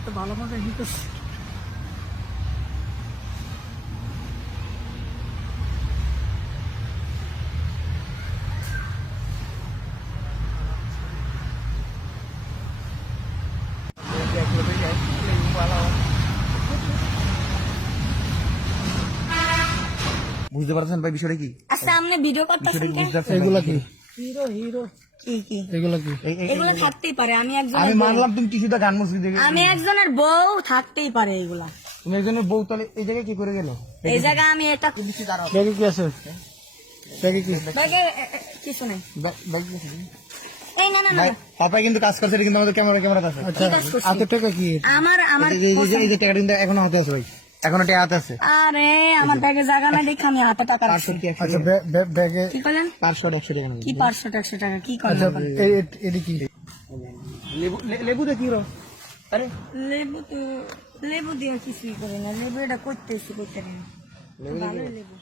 এত ভালো মজা নিতেছি। বুঝতে পারছেন ভাই বিষয়টা কি? আচ্ছা আপনি ভিডিও করতেছেন কেন? এগুলা কি? হিরো হিরো কি কি এগুলা কি? এগুলো থাকতেই পারে। আমি আমি একজনের বউ। মানলাম তুমি টিস্যুটা গান মুছি দেখে। আমি একজনের বউ, থাকতেই পারে এগুলা। তুমি একজনের বউ, তাহলে এই জায়গায় কি করে গেল? এই জায়গায় আমি এটা ব্যাগে কি আছে? ব্যাগে কি? ব্যাগে কিছু নাই। ব্যাগ কি আছে? এই না না না ভাই পাপা কিন্তু কাজ করছে, এটা কিন্তু আমাদের ক্যামেরা আছে। কি কাজ করছি? হাতে টাকা কি? আমার এই যে টাকা কিন্তু এখনো হাতে আছে ভাই, এখনো টাকা হাতে আছে। আরে আমার ব্যাগে জায়গা নাই দেখে আমি হাতে টাকা রাখছি। আচ্ছা ব্যাগে কি করলেন? 500 টাকা কি 500 টাকা কি করলেন? এদি কি? লেবু দেখি রো। আরে লেবু দিয়ে কিছুই করে না। লেবু এটা করতেছি করতে না। ভালোই লেবু।